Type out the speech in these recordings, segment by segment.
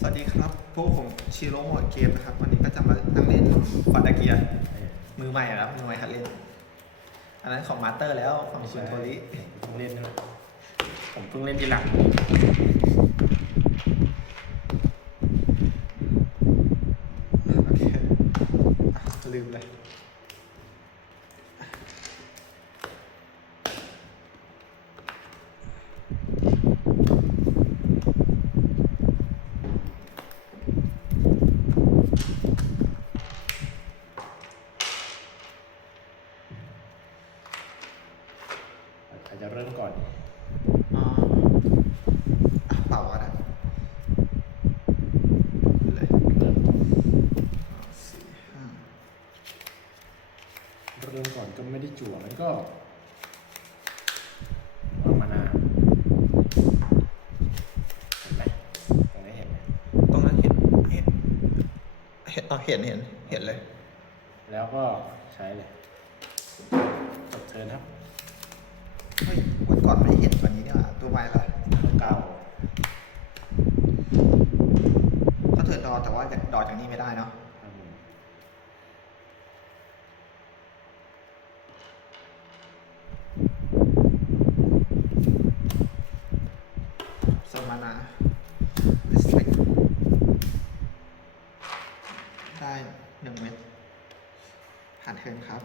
สวัสดีครับพวกผมชิโร่โหมดเกมนะครับ วันนี้ก็จะมานั่งเล่นฟาดาเกียร์มือใหม่ครับมือใหม่หัดเล่น อันนั้นของมาสเตอร์แล้วของคุณโทริผมเล่นด้วยผมเพิ่งเล่นทีหลัง โอเคอะลืมเลย อาจจะเริ่มก่อน อ่าอะเปล่าวะนะเลย เริ่ม สี่ห้า เริ่มก่อนก็ไม่ได้จั่วมันก็วางมานาวเห็นไหมตรงนี้เห็นไหม ตรงนั้นเห็นเห็น เห็นอ๋อเห็นเห็นเห็นเลย แล้วก็ใช้เลยจบเทิร์นครับเฮ้ยวันก่อนไม่เห็นวันนี้เนี่ยตัวใหม่ละเก้าก็เธอดอแต่ว่าดอจากนี้ไม่ได้เนาะ ครับผม สมานา restrict ได้หนึ่งเม็ดผ่านเทิร์นครับ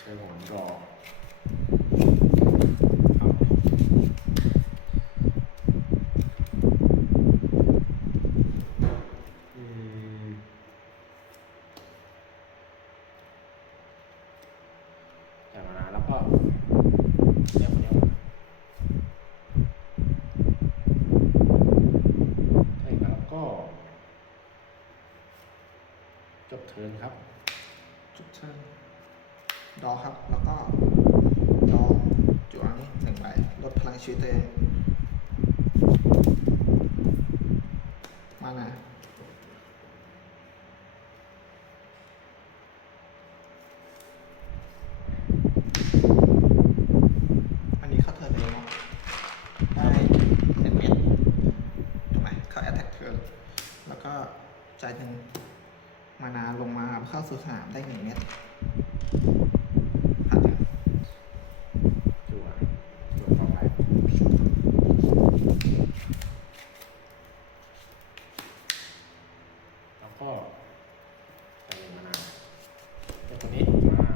เทิร์นผมรออืมแต่มานานแล้วก็เรียกคนนี้มาใช่แล้วก็ จบ เทิร์นครับจุดเชิญดอครับ แล้วก็ดอจุอันนี้หนึ่งใบลดพลังชีวิตเองมานะอันนี้เข้าเทิร์นเองเนาะได้หนึ่งเม็ดถูกไหมเข้าแอตแทกเทิร์นแล้วก็จ่ายหนึ่งมานาลงมาเข้า สู่สนามได้หนึ่งเม็ดผ่านเทิร์น จั่วจั่วสองไลท์แล้วก็ใส่มะนาวเจ้าตัวนี้มา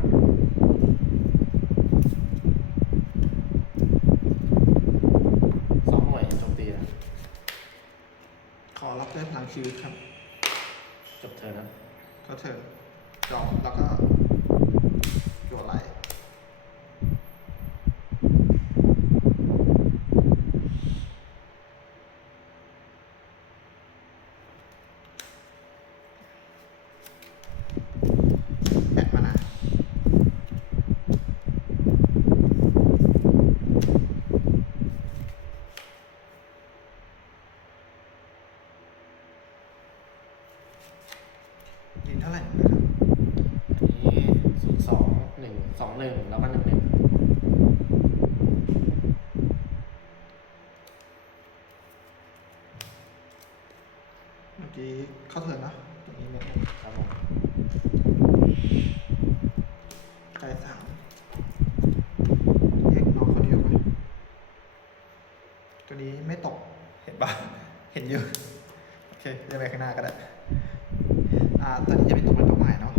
สองหน่วยโจมตีนะ ขอรับด้วยพลังชีวิตครับ จบเทิร์นนะ ก็เธอจอแล้วก็จั่วไหลแปะมานะยินเท่าไหร่นะครับ อันนี้ศูนย์สองหนึ่งสองหนึ่งแล้วก็หนึ่งหนึ่ง เมื่อกี้เข้าเทิร์นนะตรงนี้เม็ดหนึ่ง ครับผม ไกลสามเรียกน้องคนเดียวไปตัวนี้ไม่ตก เห็นปะเห็น อยู่ โอเคเดินไปข้างหน้าก็ได้ อ่าตอนนี้จะเป็นตัวมันเป้าหมายเนาะ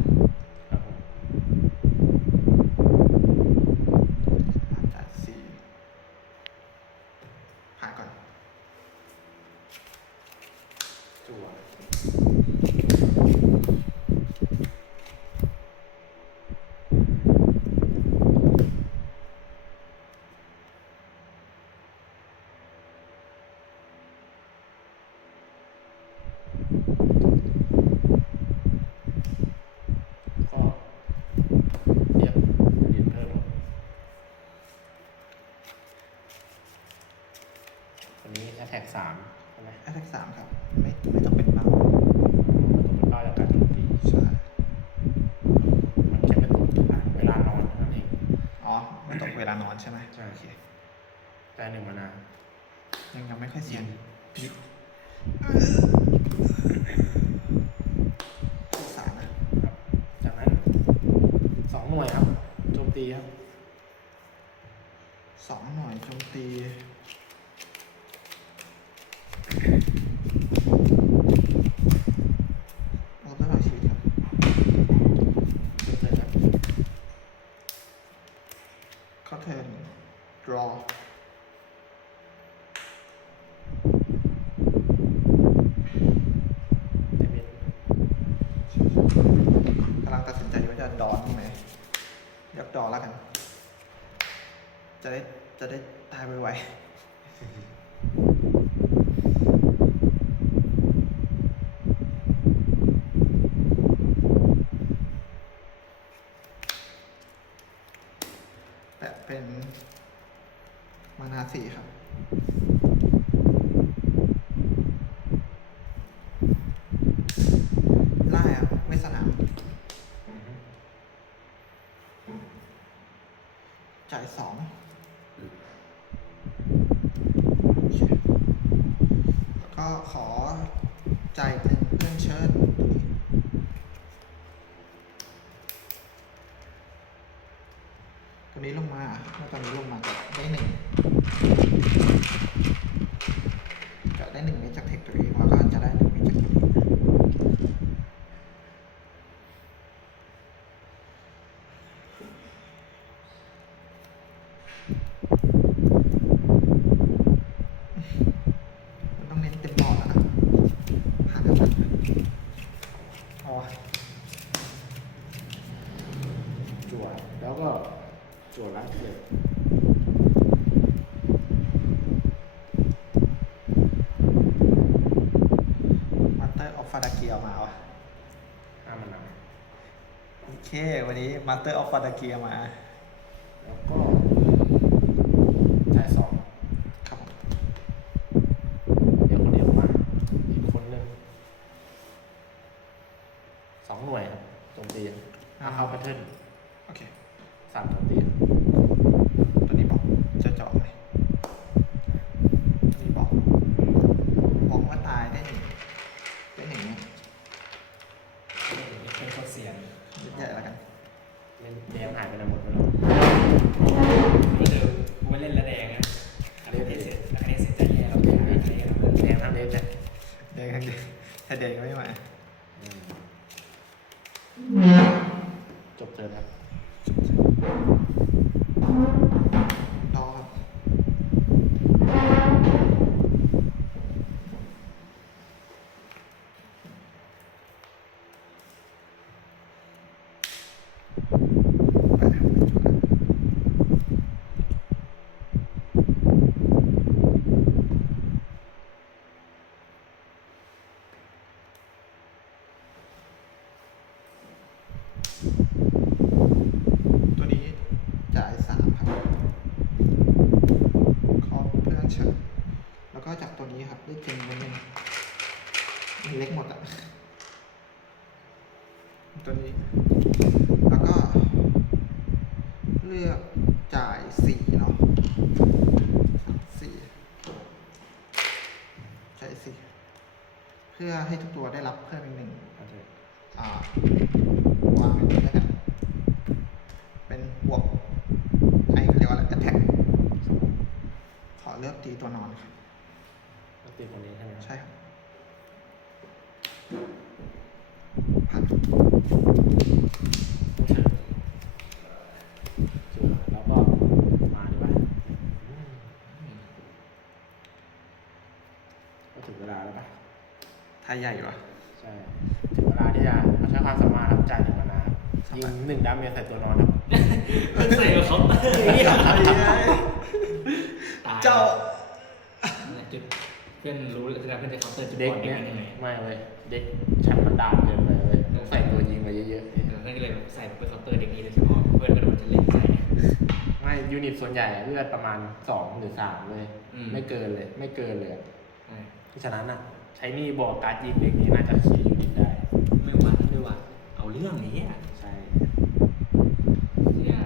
ครับสองหน่วยโจมตี จั่วแล้วก็จั่วล้างเกล็ดมาสเตอร์ออฟฟาดาเกียมาวะห้ามันนะโอเค วันนี้มาสเตอร์ออฟฟาดาเกียมา แล้วก็จ่ายสอง ครับผม เดี๋ยวคนเดียวมา อีกคนหนึ่งสองหน่วยครับโจมตีเอาเข้าแพทเทิร์น โอเค สามโจมตี ตัวนี้บอกจะเจาะไหมตัวนี้บอกบอกว่าตายได้หนึ่งได้หนึ่งเนี่ย เป็นคนเสียง ใหญ่แล้วกัน ไม่แดงหายไปไหนหมดไปแล้ว ไม่เดิมกูไม่เล่นละแดงนะอันนี้เสร็จอันนี้เสร็จจะแย่เราไปหาอะไรกันเพื่อน แดงทั้งเด็กเลย เด็กเด็กถ้าเด็กไม่มา จบเทิร์นครับ รอครับไปครับตัวนี้จ่ายสามครับขอเพื่อนเชิญแล้วก็จากตัวนี้ครับได้เจนนิดนึงมันเล็กหมดอะ ตัวนี้ แล้วก็ เลือกจ่ายสี่เนาะสามสี่จ่ายสี่เพื่อให้ทุกตัวได้รับเพิ่มอีกหนึ่งเอาเถอะอ่าวางอย่างนี้แล้วกันเป็นบวกไอ้เขาเรียกว่าอะไร attack ขอเลือกตีตัวนอนครับ ต้องตีคนนี้ใช่ไหมครับ ใช่ครับผ่าน จั่วแล้วก็มาดีกว่าก็ถึงเวลาแล้วปะ ไทย ใหญ่วะใช่ถึงเวลาที่จะมาใช้ความสามารถครับจ่ายหนึ่งมานายิงหนึ่งดาเมจใส่ตัวนอนครับมันใส่กับเขาเตอร์ตายเจ้าจุดเพื่อนรู้แล้วคือเพื่อนจะเคาน์เตอร์จุดเด็กบอลเนี้ยยังไงไม่เว้ยเด็กชั้นมันดาบเกินไปเว้ยต้องใส่ตัวยิงมาเยอะเออเพื่อนก็เลยแบบใส่เพื่อเคาน์เตอร์เด็กนี้โดยเฉพาะเพื่อนก็โดนจะเล่นใส่ๆไม่ยูนิตส่วนใหญ่เลือดประมาณสองหรือสามเลยอืมไม่เกินเลย ไม่เกินเลย ใช่ฉะนั้นอะใช้นี่บอกการดยิงเด็กนี้น่าจะเคลียร์ยูนิตได้ ไม่หวั่นไม่หวั่นเอาเรื่องนี้อะใช่เนี่ย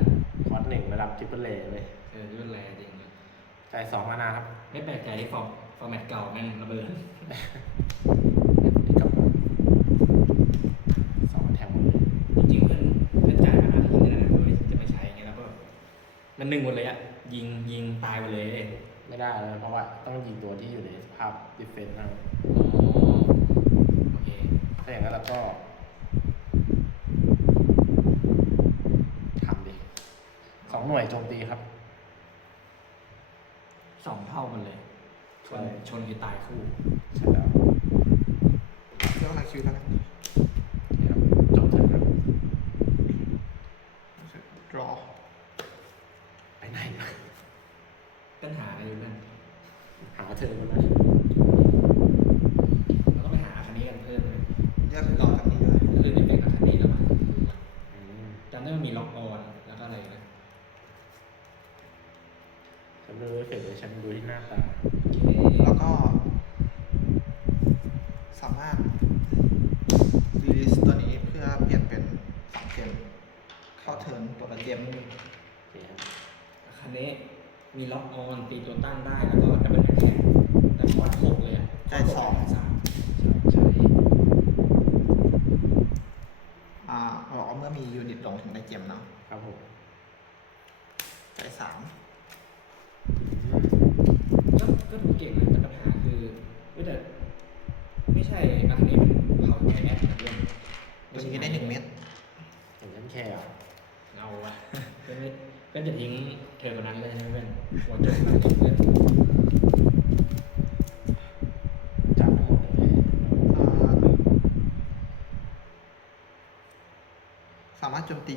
คอร์สหนึ่งระดับทริปเปิลเลเลยเออเรื่องแรงจริงเลยจ่ายสองมานาครับไม่แปลกใจที่ฟอร์มฟอร์แมตเก่าแม่งระเบิดที่กลับมาสองแถวหมดเลยจริงๆเพื่อนเพื่อนจ่ายมานาทีนี่นะโดยจะไม่ใช้ไงแล้วก็มันหนึ่งหมดเลยอะยิงยิงตายหมดเลย ไม่ได้เลยเพราะว่าต้องยิงตัวที่อยู่ในสภาพดิเฟนต์นะอ๋อโอเคถ้าอย่างนั้นเราก็ทำดิสองหน่วยโจมตีครับสองเท่ามันเลย ชนใช่ชนคือตายคู่ ใช่แล้วเลือกหาคิวแล้วกันนี่ เลืเสร็เลยฉันดูที่หน้าตาแล้วก็ สามารถรีลิสตัวนี้เพื่อเปลี่ยนเป็นสามเกมเข้าเทิร์นตัวละเกมนึงโอเคครับอาคาเนะมีล็อกออนตีตัวตั้งได้แล้วก็ดับเบิลแอคแแต่คอร์ดหกเลยใะไสอง สามใช่อ่าบอกว่าเมื่อมียูนิตลงถึงได้เจมเนาะครับผมใจสาม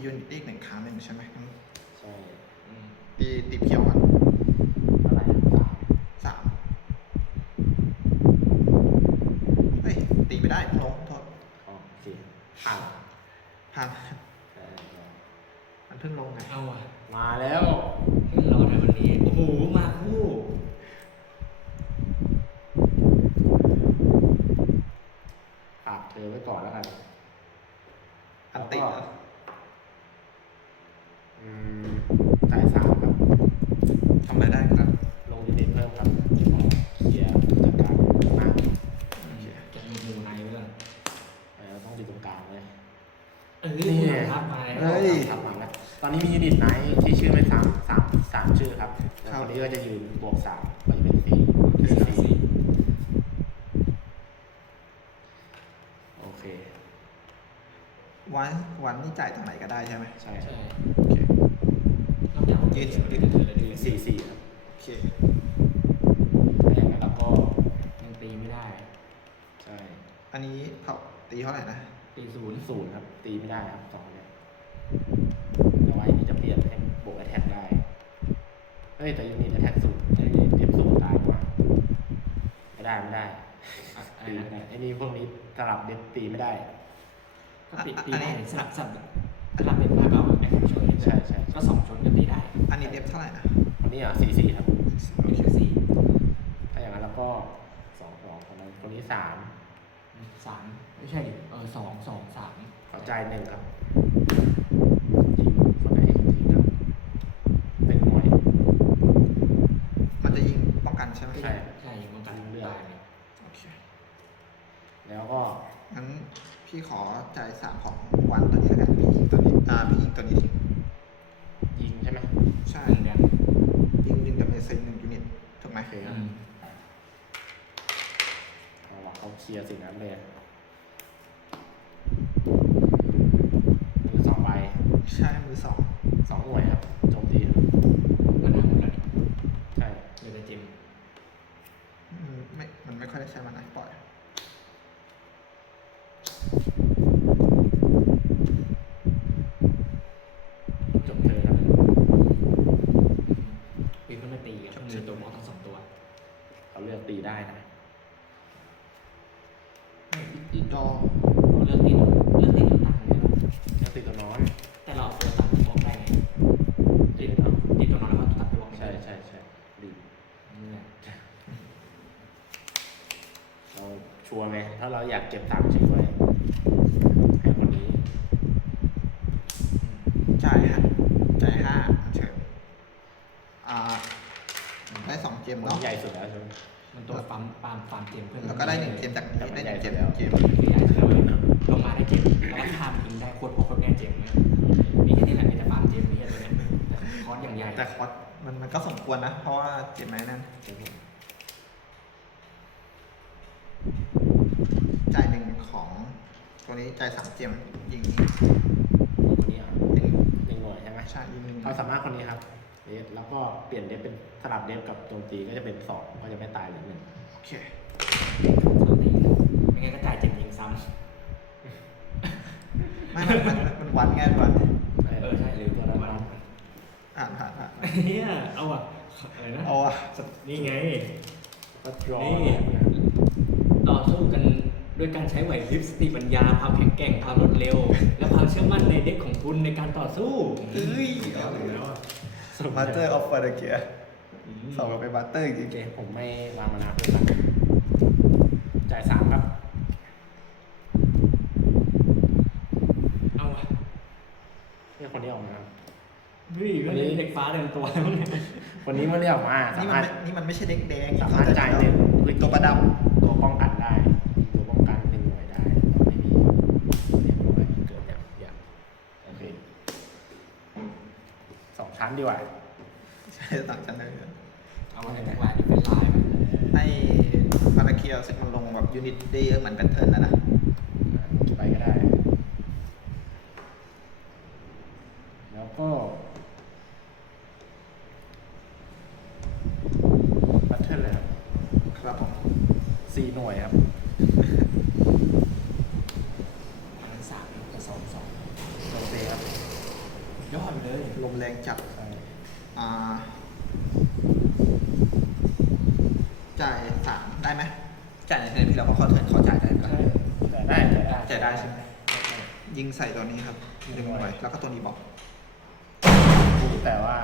ยูนิตได้อีกหนึ่งครั้งหนึ่งใช่ไหมงั้นใช่อืมตีตีเพียวกันเท่าไหร่ครับสามสามเฮ้ย ตีไม่ได้เพิ่งลงโทษอ๋อสี่ห้าผ่านใช่มันเพิ่งลงไงเอาวะมาแล้วเพื่อนรอในวันนี้ โอ้โห มาคู่ฝากเธอไว้ก่อนแล้วกันอันติเหรออืม จ่ายสามครับทำอะไรได้ครับ ลงยูนิตเพิ่มครับเดี๋ยวขอเคลียร์จัดการมากจะมีมูในเพื่อนเออต้องอยู่ตรงกลางเลยเอ้ยนี่นี่ทับมาแล้วเฮ้ยทำมาแล้วตอนนี้มียูนิตไหนที่ชื่อไม่ซ้ำสามสามชื่อครับแล้วครับคนนี้ก็จะยืนบวกสามก็จะเป็นสี่คือสามสี่โอเควันวันนี่จ่ายตรงไหนก็ได้ใช่ไหมใช่ ใช่โอเคนอกจากยืนเดี๋ยวเดี๋ยวเดี๋ยสี่สี่ครับโอเคถ้าอย่างนั้นเราก็ยังตีไม่ได้ ใช่ อันนี้เผาตีเท่าไหร่นะตีศูนย์ศูนย์ครับ ตีไม่ได้ครับสองเนี่ยแต่ว่าอันนี้จะเปลี่ยนให้บวกแอทแทกได้เฮ้ยแต่ยูนิตแอทแทกศูนย์ไอ้เทียบศูนย์ตายกว่าไม่ได้ไม่ได้ตีไม่นะได้ไอ้นี่พวกนี้สลับเด็บตีไม่ได้ก็ตีตีได้สลับสลับสลับเป็นมาเอาแอคชั่นใช่ใช่ก็สองชนก็ตีได้ อันนี้เดฟเท่าไหร่นะคนนี้อะสี่สี่ครับโอเคคือสี่ถ้าอย่างนั้นเราก็สองสองคนนั้นคนนี้สามสามไม่ใช่ดิเออสองสองสามขอจ่ายหนึ่งครับยิงคนไหนยิงครับหนึ่งหน่วยมันจะยิงป้องกันใช่ไหมใช่ ใช่ยิงป้องกันเลือกตายเลยโอเค แล้วก็งั้นพี่ขอจ่ายสามของวันตัวนี้แล้วกันพี่ยิงตัวนี้อ่าพี่ยิงตัวนี้ทิ้งยิงใช่ไหม ใช่ หนึ่งแดงยิงหนึ่งดาเมจใส่หนึ่งยูนิตถูกไหมโอเคครับอืมเอาล่ะเขาเคลียร์สิ่งนั้นเลยมือสองใบใช่มือสองสองหน่วยครับโจมตีครับมันทำหมดแล้วนี่ใช่เหลือแต่เจมอืมไม่มันไม่ค่อยได้ใช้มันนะปล่อย จบเธอครับ ปีนขึ้นมาตีกับมือตัวมอทั้งสองตัว เขาเลือกตีได้นะ อีดอ เลือกตีตัวเลือกตีตัวตั้งเลยนะ เลือกตีตัวนอน แต่เราเอาตัวตั้งไปบล็อกได้ไงตีตัวตีตัวนอนแล้วก็ตัวตั้งไปบล็อก ใช่ใช่ใช่ดี นี่แหละ เราชัวร์ไหมถ้า เราอยากเก็บสามชื่อไว้ให้คนนี้จ่ายห้าจ่ายห้าเชิญอ่าได้สองเกมคนเนาะ ใหญ่สุดแล้วใช่ไหม มันตัวปั๊มปามฟาร์มเกมเพื่อนแล้วก็ได้หนึ่งเกมจากนี้ได้หนึ่งเกมเกมคือใหญ่สุดแล้วเลยลงมาได้เกมแล้วก็ข้ามยิงได้โคตรโคตรแง่เจ๋งเลยมีแค่นี้แหละมีแต่ฟาร์มเกมนี่ตัวเนี้ยแต่คอร์สอย่างใหญ่แต่คอสมันมันก็สมควรนะ เพราะว่าเกมไหนนั่น ครับผม จ่ายหนึ่งของตัวนี้จ่ายสามเกมยิงคนนี้อะหนึ่งหนึ่งหน่วยใช่ไหมใช่ยิงหนึ่งเราสามารถคนนี้ครับเดฟแล้วก็เปลี่ยนเดฟเป็นสลับเดฟกับโจมตีก็จะเป็นสองก็จะไม่ตายเหลือหนึ่งโอเคตัวตีไม่งั้นก็จ่ายเจ็บยิงซ้ไม่มันมันมันวันไงวันำเออใช่หรือตัวตัวนั้นั้นนมันอ่านผ่านผ่านเนี่ยเอาอะอะไรนะเอาอะนี่ไงก็รอนี่ต่อสู้กัน ด้วยการใช้ไหวพริบสติปัญญาความแข็งแกร่งความรวดเร็ว และความเชื่อมั่นในเด็กของคุณในการต่อสู้เฮ้ยเอาแล้ว มาสเตอร์ออฟฟอร์เกียสองกับไปบัตเตอร์จริงๆผมไม่วางมานาเพื่อนจ่ายสามครับ เอาวะเนี่ยคนที่ออกมาครับนี่ก็เด็กฟ้าเดินตัวแล้วเนี่ยวันนี้ไม่ได้ออกมานี่มัานนี่มันไม่ใช่เด็กแดงสามารถจ่ายเต็ม คือตัวประดับ ดีกว่าใช่ต่างกันเลยเอามาจากลายที่เป็นลายให้พาราเคียวซึ่งมันลงแบบยูนิตได้เยอะเหมือนแพทเทิร์นนะนะไปก็ได้ แล้วก็บัตเทิลเลยครับครับผมสี่หน่วยครับสามกับสองสองโอเคครับยอดเลยลมแรงจัดใช่อ่า จ่ายสามได้ไหมจ่ายในเทอร์นที่แล้วเพราะเขาเทิร์นเขาจ่ายได้ก่อนแต่ได้แต่ได้จ่ายได้ใช่ไหมยิงใส่ตัวนี้ครับดึงไปแล้วก็ตัวนี้บอกแต่ว่า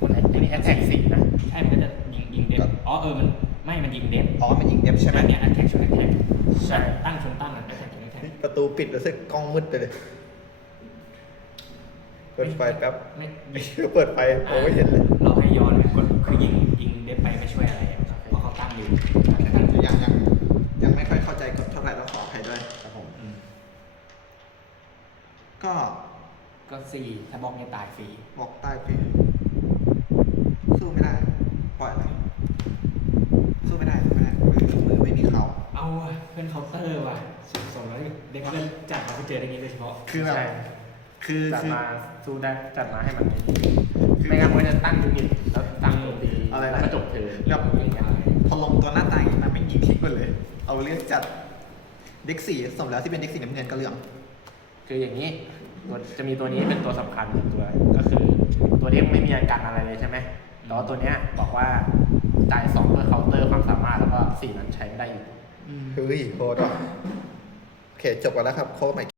มันอันนี้แอตแทกสี่นะใช่มันก็จะยิงยิงเด็บอ๋อเออมันไม่มันยิงเด็บอ๋อมันยิงเดฟใช่ไหมเนี่ยอันแท็กชนอันแท็กใช่ตั้งชนตั้งอันแท็กชนอันแท็กประตูปิดแล้วสึกกล้องมืดไปเลย เปิดไฟแป๊บไม่เปิดไฟโอ้ไม่เห็นเลยเราให้ย้อนไปกดคือยิงยิงเด็บไปไม่ช่วยอะไรอะเพราะเขาตั้งอยู่ยังยังยังไม่ค่อยเข้าใจกฎเท่าไหร่แล้วขออภัยด้วยครับผมอืมก็ก็สี่ถ้าบล็อกเนี่ยตายฟรีบอกใต้ไปสู้ไม่ได้ปล่อยเลยสู้ไม่ได้สู้ไม่ได้มือมือไม่มีเข่าเอาว่ะเพื่อนเคาน์เตอร์ว่ะส่งแล้วเด็กเพื่อนจัดมาเพื่อเจออย่างนี้โดยเฉพาะคือแบบใช่ คือจัดคือ มาสู้ได้จัดมาให้มันไม่งั้นมันจะตั้งยูนิตแล้วตั้งตัวดีอะไรนะ แล้วก็จบเทิร์นแบบพอลงตัวหน้าตาอย่างนี้มันไม่ยิงทิ้งไปเลย เอาเลือกจัดเด็กสี่สมแล้วที่เป็นเด็กสี่น้ำเงินก็เหลือง คืออย่างนี้ตัวจะมีตัวนี้เป็นตัวสำคัญหนึ่งตัวก็คือ ตัวนี้ไม่มีอาการอะไรเลยใช่ไหมแต่ว่าตัวเนี้ยบอกว่าจ่ายสองเพื่อเคาน์เตอร์ความสามารถแล้วก็สี่นั้นใช้ไม่ได้อีกเฮ้ยโคตรว่ะโอเค จบกันแล้วครับ โค้ดใหม่